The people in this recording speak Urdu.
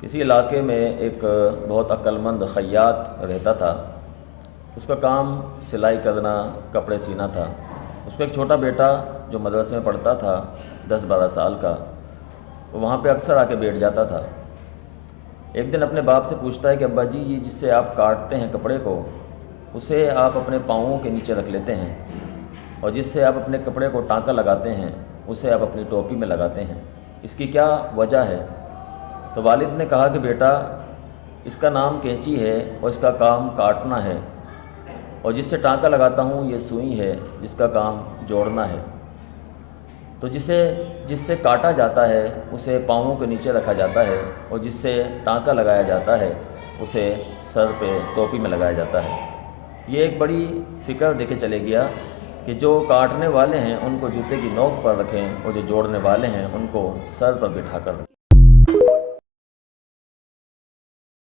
کسی علاقے میں ایک بہت عقلمند خیاط رہتا تھا۔ اس کا کام سلائی کرنا، کپڑے سینا تھا۔ اس کا ایک چھوٹا بیٹا جو مدرسے میں پڑھتا تھا 10-12 سال کا، وہ وہاں پہ اکثر آ کے بیٹھ جاتا تھا۔ ایک دن اپنے باپ سے پوچھتا ہے کہ ابا جی، یہ جس سے آپ کاٹتے ہیں کپڑے کو، اسے آپ اپنے پاؤں کے نیچے رکھ لیتے ہیں، اور جس سے آپ اپنے کپڑے کو ٹانکا لگاتے ہیں اسے آپ اپنی ٹوپی میں لگاتے ہیں، اس کی کیا وجہ ہے؟ تو والد نے کہا کہ بیٹا، اس کا نام کینچی ہے اور اس کا کام کاٹنا ہے، اور جس سے ٹانکا لگاتا ہوں یہ سوئی ہے جس کا کام جوڑنا ہے۔ تو جس سے کاٹا جاتا ہے اسے پاؤں کے نیچے رکھا جاتا ہے، اور جس سے ٹانکا لگایا جاتا ہے اسے سر پہ ٹوپی میں لگایا جاتا ہے۔ یہ ایک بڑی فکر دے کے چلے گیا کہ جو کاٹنے والے ہیں ان کو جوتے کی نوک پر رکھیں، اور جو جوڑنے والے ہیں ان کو سر پر بٹھا کر رکھیں۔